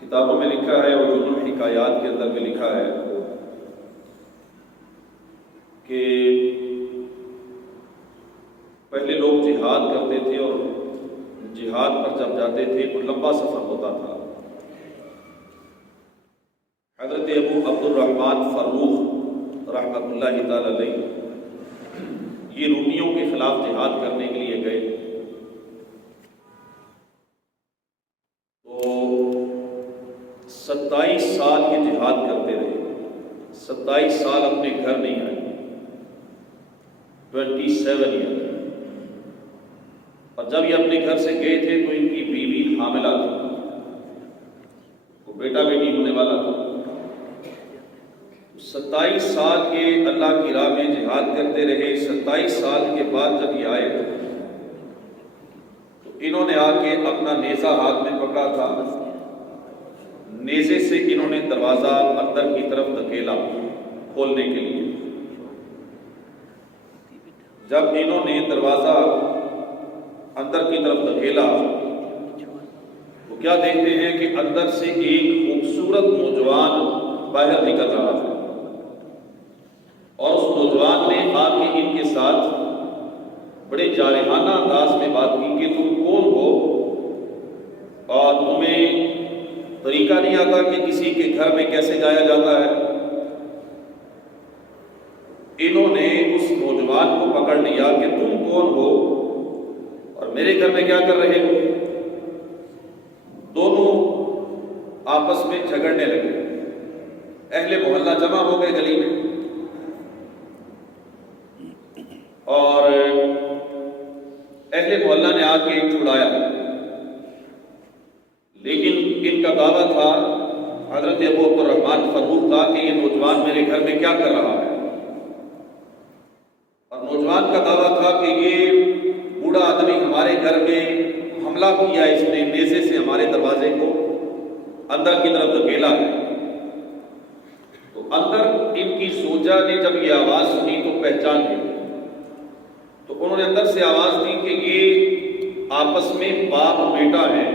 کتابوں میں لکھا ہے اور علوم حکایات کے اندر بھی لکھا ہے کہ پہلے لوگ جہاد کرتے تھے اور جہاد پر جب جاتے تھے تو لمبا سفر ہوتا تھا۔ حضرت ابو عبد الرحمن فروخ رحمۃ اللہ تعالی علیہ یہ رومیوں کے خلاف جہاد کرنے کے لیے گئے تو 27 سال یہ جہاد کرتے رہے، 27 سال اپنے گھر نہیں آئے، 27 ایئر۔ اور جب یہ اپنے گھر سے گئے تھے تو ان کی بیوی حاملہ تھی، وہ بیٹا بیٹی ہونے والا تھا۔ 27 سال کے اللہ کی راہ میں جہاد کرتے رہے۔ 27 سال کے بعد جب یہ آئے تو انہوں نے آ کے اپنا نیزہ ہاتھ میں پکڑا تھا، نیزے سے انہوں نے دروازہ اندر کی طرف دھکیلا کھولنے کے لیے۔ جب انہوں نے دروازہ اندر کی طرف دھکیلا تو کیا دیکھتے ہیں کہ اندر سے ایک خوبصورت نوجوان باہر نکل رہا تھا، اور اس نوجوان نے آ کے ان کے ساتھ بڑے جارحانہ انداز میں بات کی کہ تم کون ہو اور تمہیں طریقہ نہیں آتا کہ کسی کے گھر میں کیسے جایا جاتا ہے۔ انہوں نے اس نوجوان کو پکڑ لیا کہ تم کون ہو اور میرے گھر میں کیا کر رہے ہو۔ دونوں آپس میں جھگڑنے لگے، اہل محلہ جمع ہو گئے گلی میں، اور اہل محلہ نے آ کے چھڑایا، لیکن ان کا دعویٰ تھا حضرت ابو عبد الرحمن فروخ کا کہ یہ نوجوان میرے گھر میں کیا کر رہا ہے، اور نوجوان کا دعویٰ تھا کہ یہ بوڑھا آدمی ہمارے گھر میں حملہ کیا، اس نے نیزے سے ہمارے دروازے کو اندر کی طرف دھکیلا ہے۔ تو اندر ان کی سوجا نے جب یہ آواز سنی تو پہچان لی، تو انہوں نے اندر سے آواز دی کہ یہ آپس میں باپ بیٹا ہے،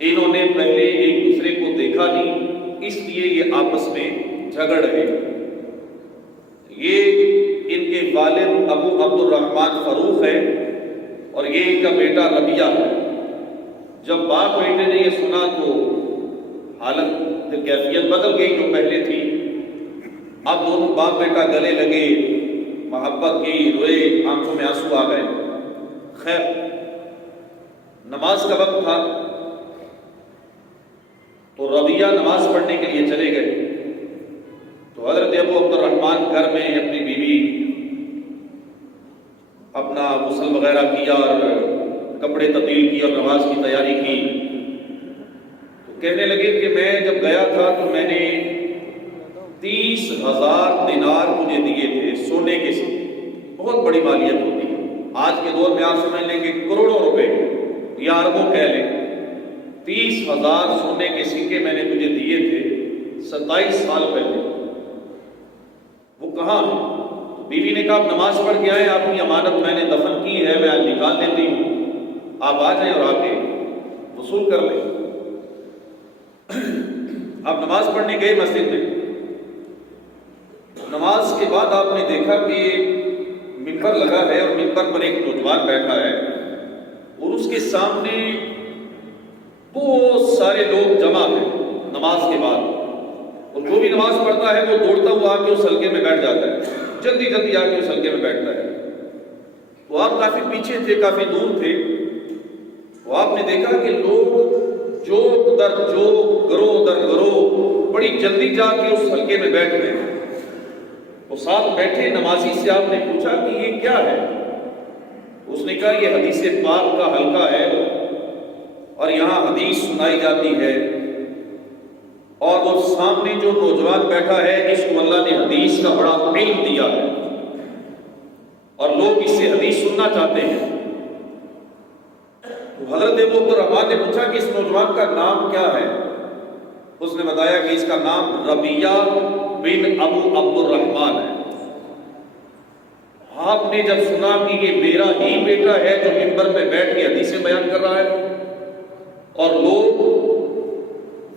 انہوں نے پہلے ایک دوسرے کو دیکھا نہیں، اس لیے یہ آپس میں جھگڑ رہے۔ یہ ان کے والد ابو عبد الرحمن فروخ ہے اور یہ ان کا بیٹا ربیہ ہے۔ جب باپ بیٹے نے یہ سنا تو حالت کیفیت بدل گئی جو پہلے تھی۔ اب دونوں باپ بیٹا گلے لگے، محبت کی، روئے، آنکھوں میں آنسو آ گئے۔ خیر، نماز کا وقت تھا تو ربیہ نماز پڑھنے کے لیے چلے گئے، تو حضرت ابو عبد الرحمن گھر میں اپنی بیوی اپنا غسل وغیرہ کیا اور کپڑے تبدیل کیے اور نماز کی تیاری کی، تو کہنے لگے کہ میں جب گیا تھا تو میں نے 30,000 دینار مجھے دیے تھے سونے کے سکے، بہت بڑی مالیت ہوتی ہے آج کے دور میں، آپ سمجھ لیں کہ کروڑوں روپے یا اربوں کہہ لیں۔ 30,000 سونے کے سکے میں نے تجھے دیے تھے 27 سال پہلے، وہ کہاں ہے؟ بیوی نے کہا آپ نماز پڑھ کے آئے، آپ کی امانت میں نے دفن کی ہے، میں آج نکال دیتی ہوں، آپ آ جائیں اور آ کے وصول کر لیں۔ آپ نماز پڑھنے گئے مسجد میں، نماز کے بعد آپ نے دیکھا کہ ممبر لگا ہے اور ممبر پر ایک نوجوان بیٹھا ہے اور اس کے سامنے بہت سارے لوگ جمع ہیں نماز کے بعد، اور جو بھی نماز پڑھتا ہے وہ دوڑتا ہوا آ کے اس حلقے میں بیٹھ جاتا ہے، جلدی جلدی آ کے اس حلقے میں بیٹھتا ہے۔ تو آپ کافی پیچھے تھے، کافی دور تھے، تو آپ نے دیکھا کہ لوگ جوک در جوک، گروہ در گروہ بڑی جلدی جا کے اس حلقے میں بیٹھ گئے۔ تو ساتھ بیٹھے نمازی سے آپ نے پوچھا کہ یہ کیا ہے؟ اس نے کہا یہ حدیث پاک کا حلقہ ہے اور یہاں حدیث سنائی جاتی ہے، اور وہ سامنے جو نوجوان بیٹھا ہے اس کو اللہ نے حدیث کا بڑا علم دیا ہے اور لوگ اس سے حدیث سننا چاہتے ہیں۔ تو حضرت ابو عبد الرحمن نے پوچھا کہ اس نوجوان کا نام کیا ہے؟ اس نے بتایا کہ اس کا نام ربیہ بن ابو عبد الرحمن ہے۔ آپ نے جب سنا کہ یہ میرا ہی بیٹا ہے جو منبر پہ بیٹھ کے حدیثیں بیان کر رہا ہے اور لوگ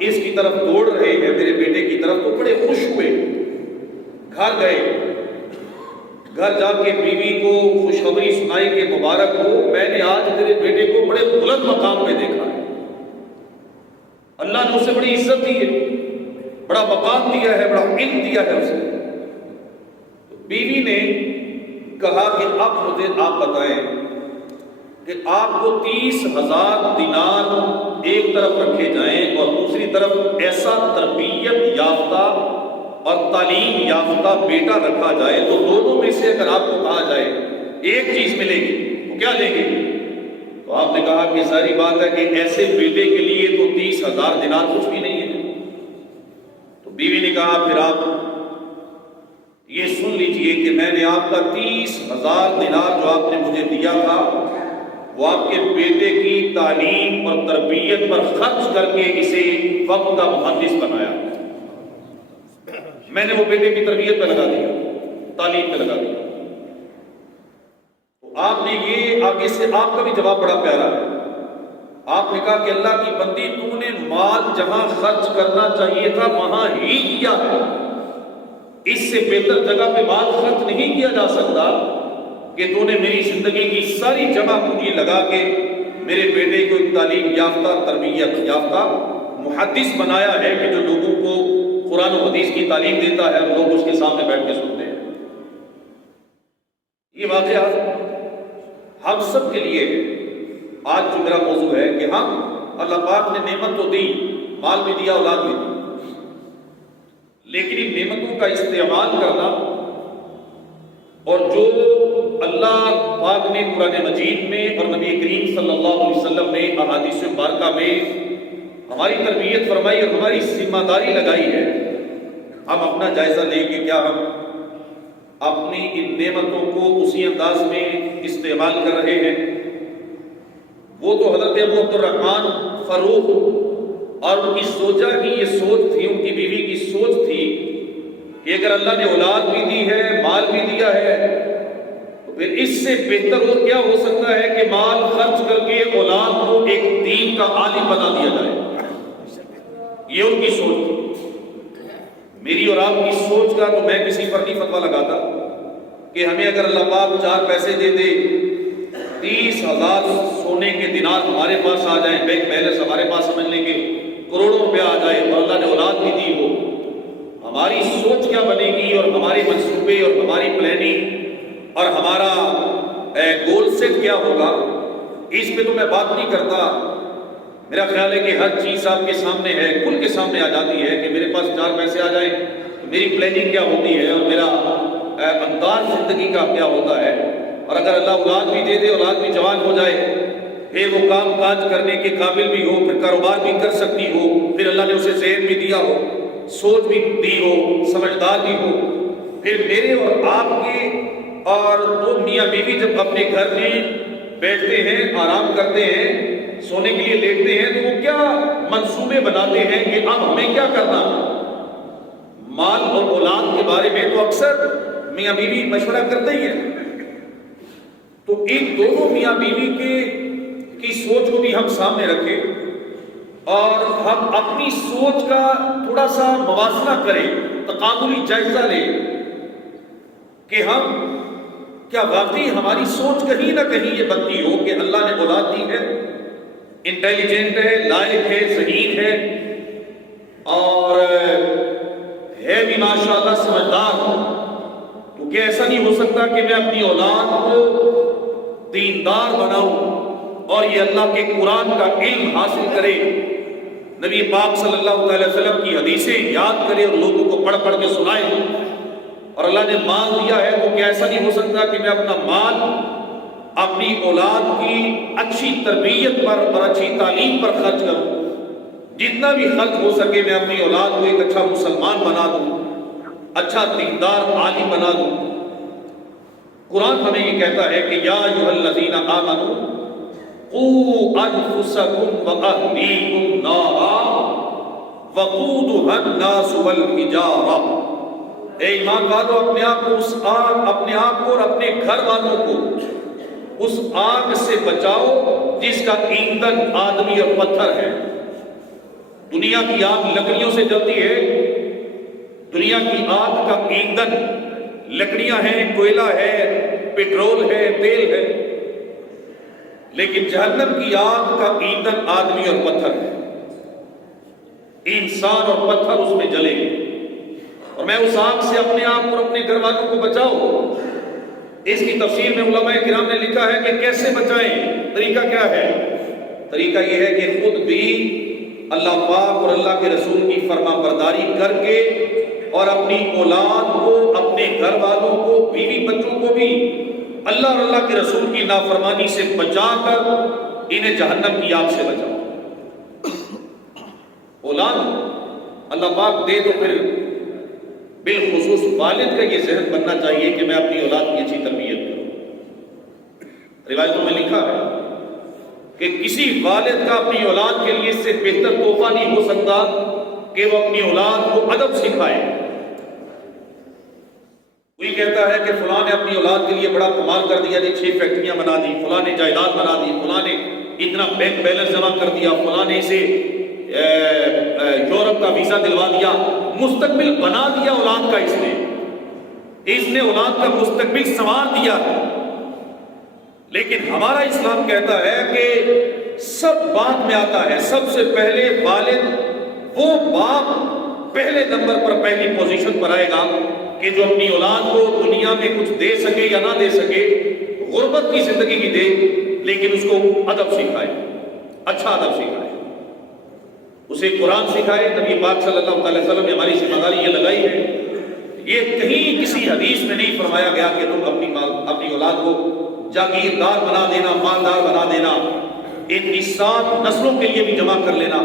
اس کی طرف دوڑ رہے ہیں میرے بیٹے کی طرف، تو بڑے خوش ہوئے، گھر گئے، گھر جا کے بیوی کو خوشخبری سنائی کہ مبارک ہو، میں نے آج تیرے بیٹے کو بڑے بلند مقام پہ دیکھا ہے، اللہ نے اسے بڑی عزت دی ہے، بڑا مقام دیا ہے، بڑا علم دیا ہے اسے۔ بیوی نے کہا کہ اب مجھے آپ بتائیں کہ آپ کو 30,000 دینار ایک طرف رکھے جائیں اور دوسری طرف ایسا تربیت یافتہ اور تعلیم یافتہ بیٹا رکھا جائے، تو دونوں میں سے اگر آپ کو کہا جائے ایک چیز ملے گی تو کیا لیں گے؟ تو آپ نے کہا کہ ساری بات ہے کہ ایسے بیٹے کے لیے تو 30,000 دینار کچھ بھی نہیں ہے۔ تو بیوی نے کہا پھر آپ یہ سن لیجئے کہ میں نے آپ کا 30,000 دینار جو آپ نے مجھے دیا تھا وہ آپ کے بیٹے کی تعلیم اور تربیت پر خرچ کر کے اسے وقت کا محدث بنایا، میں نے وہ بیٹے کی تربیت پہ لگا دیا، تعلیم پہ لگا دیا۔ تو آپ نے یہ آگے سے آپ کا بھی جواب بڑا پیارا ہے، آپ نے کہا کہ اللہ کی بندی تو نے مال جہاں خرچ کرنا چاہیے تھا وہاں ہی کیا ہے، اس سے بہتر جگہ پہ مال خرچ نہیں کیا جا سکتا کہ تو نے میری زندگی کی ساری جمع پونجی لگا کے میرے بیٹے کو ایک تعلیم یافتہ تربیت یافتہ محدث بنایا ہے کہ جو لوگوں کو قرآن و حدیث کی تعلیم دیتا ہے اور لوگ اس کے سامنے بیٹھ کے سنتے ہیں۔ یہ واقعہ ہم سب کے لیے آج جو میرا موضوع ہے کہ ہم اللہ پاک نے نعمت تو دی، مال بھی دیا، اولاد بھی دی، لیکن ان نعمتوں کا استعمال کرنا اور جو اللہ پاک نے قرآن مجید میں اور نبی کریم صلی اللہ علیہ وسلم نے احادیث مبارکہ میں ہماری تربیت فرمائی اور ہماری ذمہ داری لگائی ہے، ہم اپنا جائزہ لیں کہ کیا ہم اپنی ان نعمتوں کو اسی انداز میں استعمال کر رہے ہیں۔ وہ تو حضرت ابو عبد الرحمن فاروق اور ان کی زوجہ کی یہ سوچ تھی، ان کی بیوی کی سوچ تھی کہ اگر اللہ نے اولاد بھی دی ہے، مال بھی دیا ہے، تو پھر اس سے بہتر اور کیا ہو سکتا ہے کہ مال خرچ کر کے اولاد کو ایک دین کا عالم بنا دیا جائے۔ یہ ان کی سوچ تھی۔ میری اور آپ کی سوچ کا تو میں کسی پر نہیں فتویٰ لگاتا کہ ہمیں اگر اللہ پاک 4 پیسے دے دے، 30,000 سونے کے دینار ہمارے پاس آ جائیں، بینک بیلنس ہمارے پاس سمجھ لیں گے، کروڑوں روپیہ آ جائے اور اللہ نے اولاد بھی دی ہو، ہماری سوچ کیا بنے گی اور ہمارے منصوبے اور ہماری پلاننگ اور ہمارا گول سیٹ کیا ہوگا، اس پہ تو میں بات نہیں کرتا۔ میرا خیال ہے کہ ہر چیز آپ کے سامنے ہے، کھل کے سامنے آ جاتی ہے کہ میرے پاس 4 پیسے آ جائیں تو میری پلاننگ کیا ہوتی ہے اور میرا انداز زندگی کا کیا ہوتا ہے، اور اگر اللہ اولاد بھی دے دے، اولاد بھی جوان ہو جائے، پھر وہ کام کاج کرنے کے قابل بھی ہو، پھر کاروبار بھی کر سکتی ہو، پھر اللہ نے اسے ذہن بھی دیا ہو، سوچ بھی دی ہو، سمجھدار بھی ہو، پھر میرے اور آپ کے اور وہ میاں بیوی جب اپنے گھر میں بیٹھتے ہیں، آرام کرتے ہیں، سونے کے لیے لیٹتے ہیں، تو وہ کیا منصوبے بناتے ہیں کہ اب ہمیں کیا کرنا ہے۔ مال اور اولاد کے بارے میں تو اکثر میاں بیوی مشورہ کرتے ہی ہیں، تو ان دونوں میاں بیوی کی سوچ کو بھی ہم سامنے رکھیں اور ہم اپنی سوچ کا تھوڑا سا موازنہ کریں، تقابلی جائزہ لیں کہ ہم کیا واقعی ہماری سوچ کہیں نہ کہیں یہ بنتی ہو کہ اللہ نے اولاد دی ہے، انٹیلیجنٹ ہے، لائق ہے، ذہین ہے اور ہے بھی ماشاءاللہ سمجھدار، تو کیا ایسا نہیں ہو سکتا کہ میں اپنی اولاد کو دیندار بناؤں اور یہ اللہ کے قرآن کا علم حاصل کرے، نبی پاک صلی اللہ علیہ وسلم کی حدیثیں یاد کرے اور لوگوں کو پڑھ پڑھ کے سنائے، اور اللہ نے مال دیا ہے تو کیا ایسا نہیں ہو سکتا کہ میں اپنا مال اپنی اولاد کی اچھی تربیت پر اور اچھی تعلیم پر خرچ کروں، جتنا بھی خرچ ہو سکے میں اپنی اولاد کو ایک اچھا مسلمان بنا دوں، اچھا دیندار عالم بنا دوں۔ قرآن ہمیں یہ کہتا ہے کہ یا ایھا الذین آمنوا قوا انفسکم واہلیکم نارا وقودھا الناس والحجارہ، اے ایمان والو اپنے آپ کو اور اپنے گھر والوں کو اس آگ سے بچاؤ جس کا ایندھن آدمی اور پتھر ہے۔ دنیا کی آگ لکڑیوں سے جلتی ہے، دنیا کی آگ کا ایندھن لکڑیاں ہیں، کوئلہ ہے، پیٹرول ہے، تیل ہے، لیکن جہنم کی آگ کا ایندھن آدمی اور پتھر ہے، انسان اور پتھر اس میں جلے گے۔ اور میں اس آگ سے اپنے آپ اور اپنے گھر والوں کو بچاؤ۔ اس کی تفسیر میں علماء کرام نے لکھا ہے کہ کیسے بچائیں، طریقہ کیا ہے؟ طریقہ یہ ہے کہ خود بھی اللہ پاک اور اللہ کے رسول کی فرما برداری کر کے اور اپنی اولاد کو، اپنے گھر والوں کو، بیوی بچوں کو بھی اللہ اور اللہ کے رسول کی نافرمانی سے بچا کر انہیں جہنم کی آگ سے بچاؤ۔ اولاد اللہ پاک دے تو پھر بالخصوص والد کا یہ ذہن بننا چاہیے کہ میں اپنی اولاد کی اچھی تربیت کروں۔ روایتوں میں لکھا ہے کہ کسی والد کا اپنی اولاد کے لیے اس سے بہتر تحفہ نہیں ہو سکتا کہ وہ اپنی اولاد کو ادب سکھائے۔ کوئی کہتا ہے کہ فلاں نے اپنی اولاد کے لیے بڑا کمال کر دیا جی، 6 فیکٹریاں بنا دی، فلاں نے جائیداد بنا دی، فلاں نے اتنا بینک بیلنس جمع کر دیا، فلاں نے اسے یورپ کا ویزا دلوا دیا، مستقبل بنا دیا اولاد کا، اس نے اولاد کا مستقبل سنوار دیا۔ لیکن ہمارا اسلام کہتا ہے کہ سب بعد میں آتا ہے، سب سے پہلے والد، وہ باپ پہلے نمبر پر، پہلی پوزیشن پر آئے گا کہ جو اپنی اولاد کو دنیا میں کچھ دے سکے یا نہ دے سکے، غربت کی زندگی بھی دے، لیکن اس کو ادب سکھائے، اچھا ادب سکھائے، اسے قرآن سکھائے۔ نبی پاک صلی اللہ علیہ وسلم نے ہماری ذمہ داری یہ لگائی ہے، یہ کہیں کسی حدیث میں نہیں فرمایا گیا کہ تم اپنی اولاد کو جاگیردار بنا دینا، مالدار بنا دینا، ان 7 نسلوں کے لیے بھی جمع کر لینا۔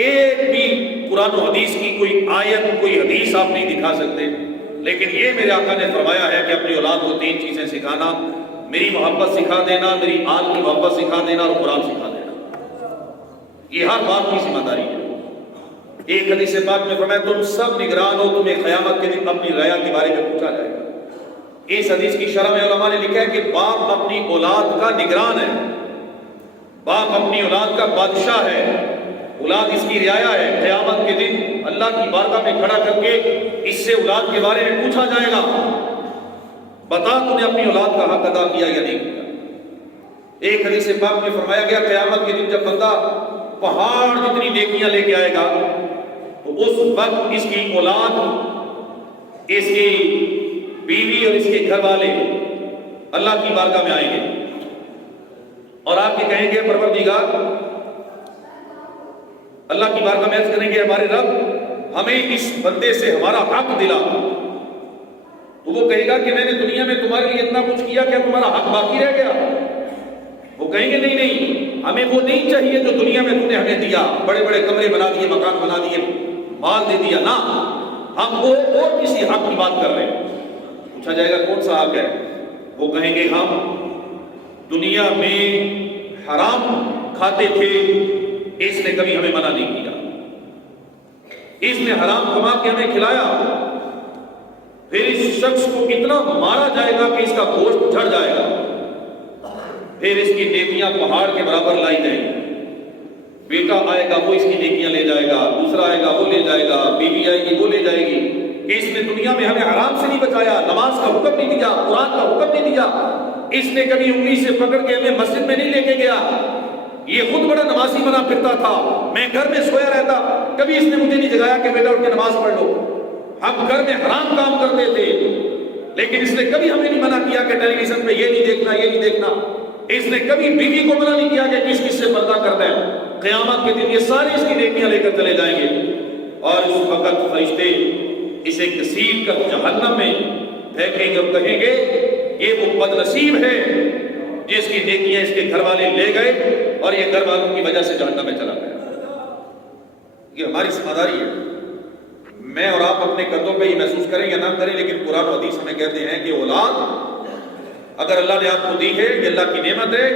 ایک بھی قرآن و حدیث کی کوئی آیت، کوئی حدیث آپ نہیں دکھا سکتے، لیکن یہ میرے آقا نے فرمایا ہے کہ اپنی اولاد کو 3 چیزیں سکھانا، میری محبت سکھا دینا، میری آل کی محبت سکھا دینا اور قرآن سکھا دینا۔ یہ ہر باپ کی ذمہ داری ہے۔ ایک حدیث پاک میں فرمایا تم سب نگران ہو، تمہیں قیامت کے دن اپنی رعایا کے بارے میں پوچھا جائے گا۔ اس حدیث کی شرح میں علماء نے لکھا ہے کہ باپ اپنی اولاد کا نگران ہے، باپ اپنی اولاد کا بادشاہ ہے، اولاد اس کی رعایا ہے۔ قیامت کے دن اللہ کی بارگاہ میں کھڑا کر کے اس سے اولاد کے بارے میں پوچھا جائے گا، بتا تو نے اپنی اولاد کا حق ادا کیا یا نہیں کیا۔ ایک حدیث پاک میں فرمایا گیا قیامت کے دن جب بندہ پہاڑ جتنی نیکیاں لے کے آئے گا تو اس وقت اس کی اولاد، اس کی بیوی اور اس کے گھر والے اللہ کی بارگاہ میں آئیں گے اور آپ کے کہیں گے پروردگار، اللہ کی بارگاہ میں عرض کریں گے ہمارے رب ہمیں اس بندے سے ہمارا حق دلا۔ تو وہ کہے گا کہ میں نے دنیا میں تمہارے لیے اتنا کچھ کیا، کیا تمہارا حق باقی رہ گیا؟ وہ کہیں گے نہیں، ہمیں وہ نہیں چاہیے جو دنیا میں تم نے ہمیں دیا، بڑے بڑے کمرے بنا دیے، مکان بنا دیے، مال دے دیا، نہ، ہم وہ اور کسی حق کی بات کر رہے ہیں۔ پوچھا جائے گا کون سا حق ہے؟ وہ کہیں گے ہم دنیا میں حرام کھاتے تھے، اس نے کبھی ہمیں منع نہیں کیا، اس نے حرام کما کے ہمیں کھلایا، پھر اس شخص کو اتنا مارا جائے گا کہ اس کا گوشت جھڑ جائے گا، پھر اس کی نیکیاں پہاڑ کے برابر لائی جائیں گی، بیٹا آئے گا وہ اس کی نیکیاں لے جائے گا، دوسرا آئے گا وہ لے جائے گا، بیوی آئے گی وہ لے جائے گی، کہ اس نے دنیا میں ہمیں حرام سے نہیں بچایا، نماز کا حکم نہیں دیا، قرآن کا حکم نہیں دیا، اس نے کبھی انگلی سے پکڑ کے ہمیں مسجد میں نہیں لے کے گیا، یہ خود بڑا نمازی بنا پھرتا تھا، میں گھر میں سویا رہتا، کبھی اس نے مجھے نہیں جگایا کہ بیٹا اٹھ کے نماز پڑھ لو، ہم گھر میں حرام کام کرتے تھے، لیکن اس نے کبھی ہمیں نہیں منع کیا کہ ٹیلی ویژن پہ یہ نہیں دیکھنا، یہ نہیں دیکھنا، اس نے کبھی بیوی کو منع نہیں کیا کہ کس کس سے پردہ کرنا ہے۔ قیامت کے دن یہ سارے اس کی نیکیاں لے کر چلے جائیں گے اور اس وقت فرشتے اسے گھسیٹ کر جہنم میں پھینکیں گے اور کہیں گے یہ وہ بد نصیب ہے جس کی نیکیاں اس کے گھر والے لے گئے اور یہ گھر والوں کی وجہ سے جہنم میں چلا گیا۔ یہ ہماری ذمہ داری ہے، میں اور آپ اپنے قدوں پہ یہ محسوس کریں یا نہ کریں، لیکن قرآن و حدیث ہمیں کہتے ہیں کہ اولاد اگر اللہ نے آپ کو دی ہے، یہ اللہ کی نعمت ہے،